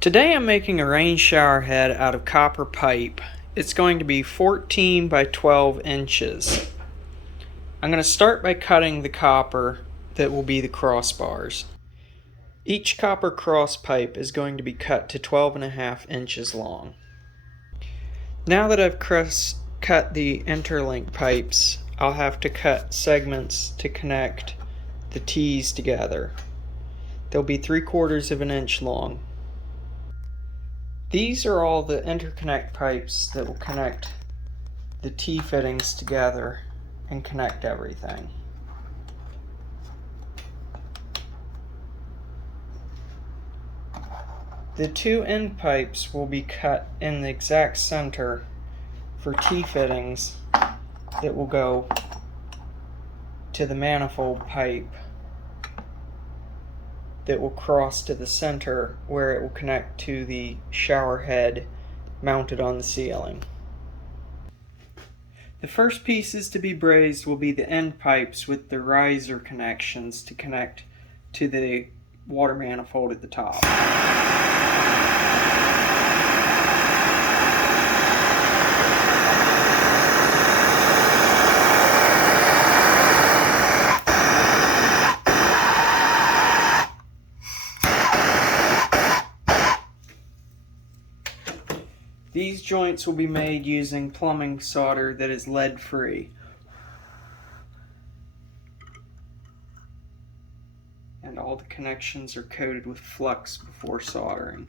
Today I'm making a rain shower head out of copper pipe. It's going to be 14 by 12 inches. I'm going to start by cutting the copper that will be the crossbars. Each copper cross pipe is going to be cut to 12.5 inches long. Now that I've cut the interlink pipes, I'll have to cut segments to connect the T's together. They'll be 3/4 of an inch long. These are all the interconnect pipes that will connect the T fittings together and connect everything. The two end pipes will be cut in the exact center for T fittings that will go to the manifold pipe that will cross to the center where it will connect to the shower head mounted on the ceiling. The first pieces to be brazed will be the end pipes with the riser connections to connect to the water manifold at the top. These joints will be made using plumbing solder that is lead-free. And all the connections are coated with flux before soldering.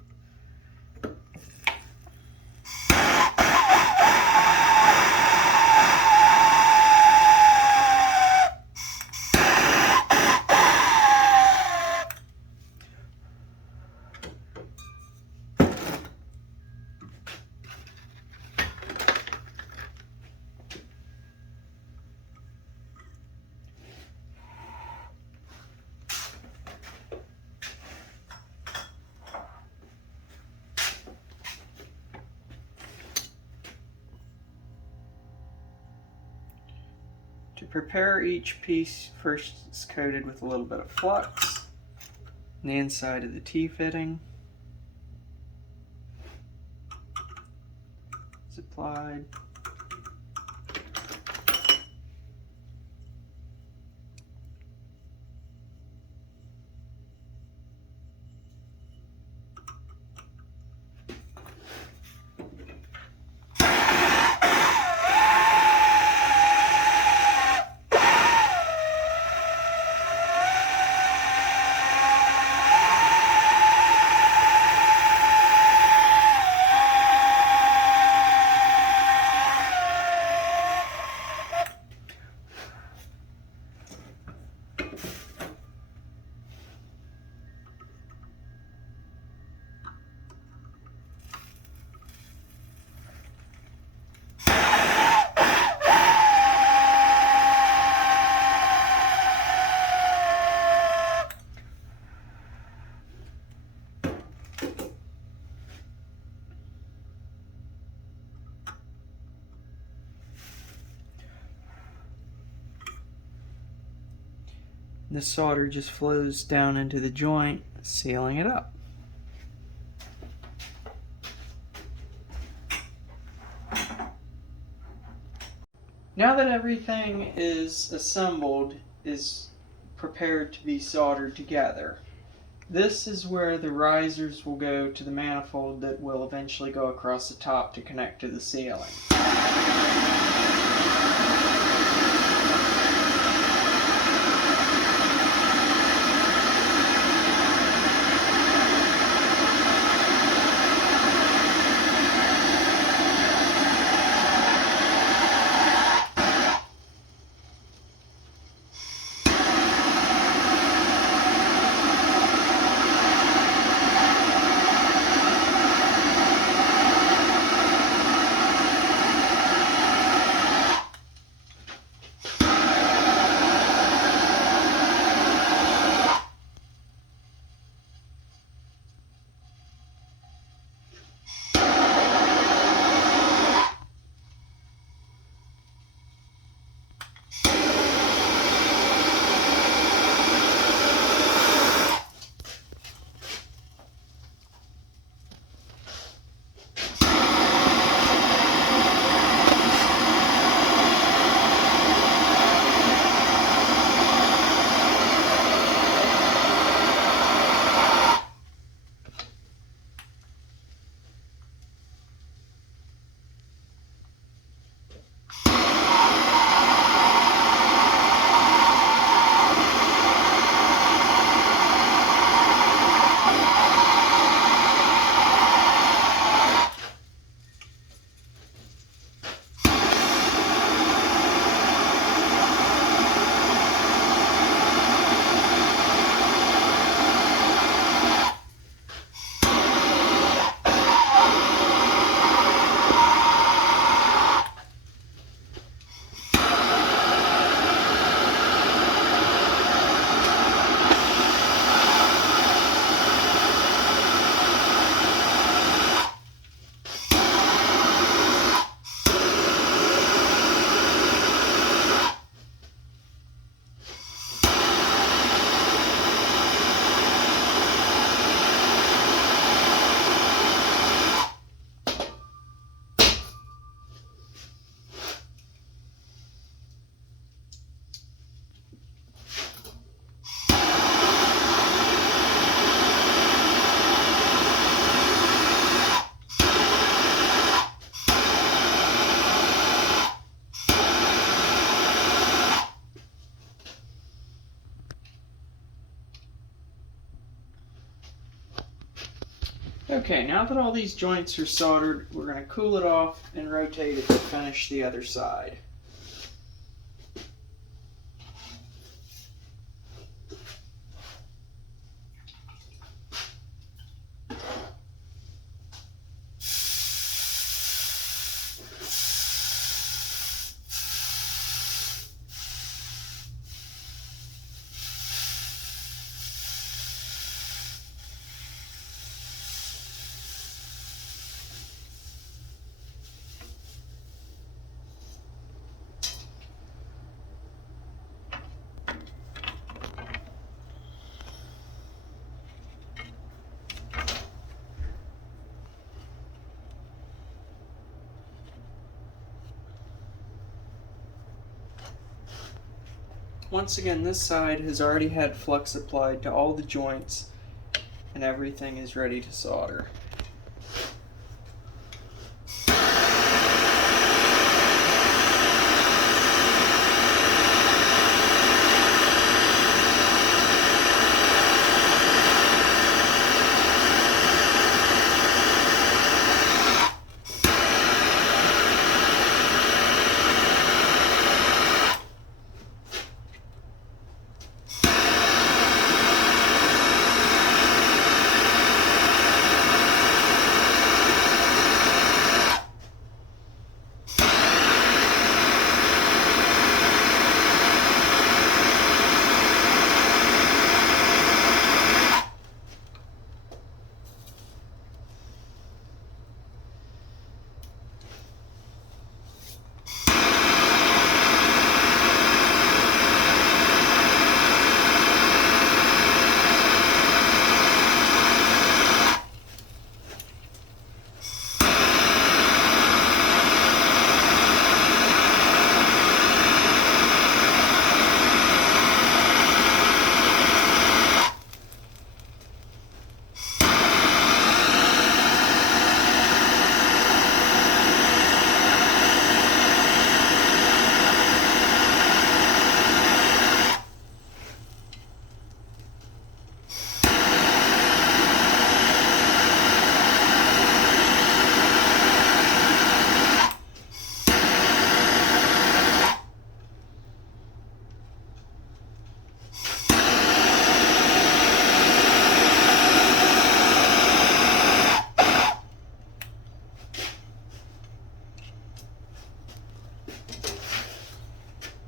To prepare each piece, first it's coated with a little bit of flux on the inside of the T fitting. It's applied. The solder just flows down into the joint, sealing it up. Now that everything is assembled, is prepared to be soldered together, this is where the risers will go to the manifold that will eventually go across the top to connect to the ceiling. Okay, now that all these joints are soldered, we're going to cool it off and rotate it to finish the other side. Once again, this side has already had flux applied to all the joints and everything is ready to solder.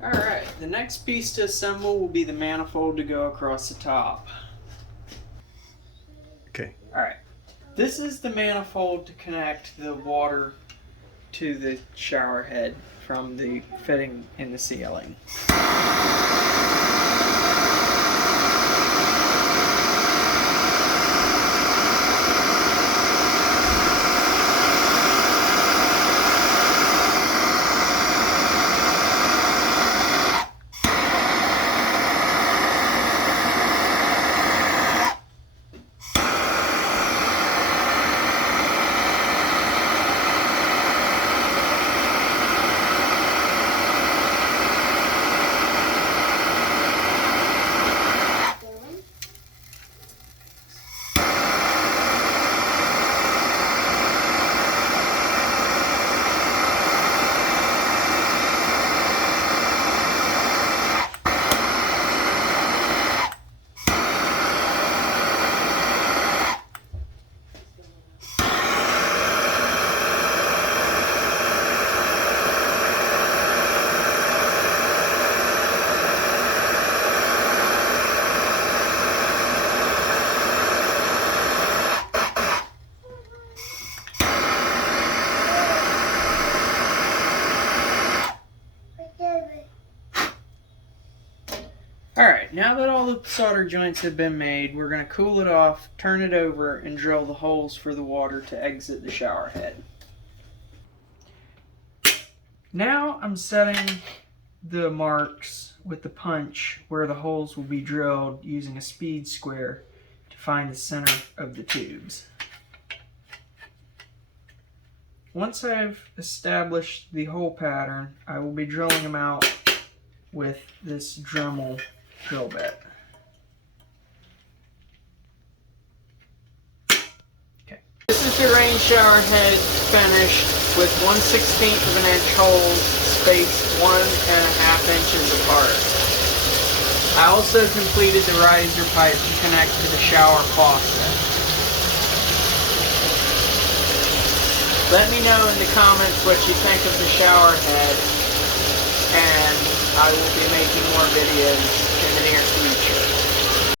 Alright, the next piece to assemble will be the manifold to go across the top. Okay. Alright, this is the manifold to connect the water to the shower head from the fitting in the ceiling. Alright, now that all the solder joints have been made, we're going to cool it off, turn it over, and drill the holes for the water to exit the shower head. Now I'm setting the marks with the punch where the holes will be drilled using a speed square to find the center of the tubes. Once I've established the hole pattern, I will be drilling them out with this Dremel drill bit. Okay. have the rain shower head finished with 1/16 of an inch holes spaced 1.5 inches apart. I also completed the riser pipe to connect to the shower faucet. Let me know in the comments what you think of the shower head, and I will be making more videos in the near future.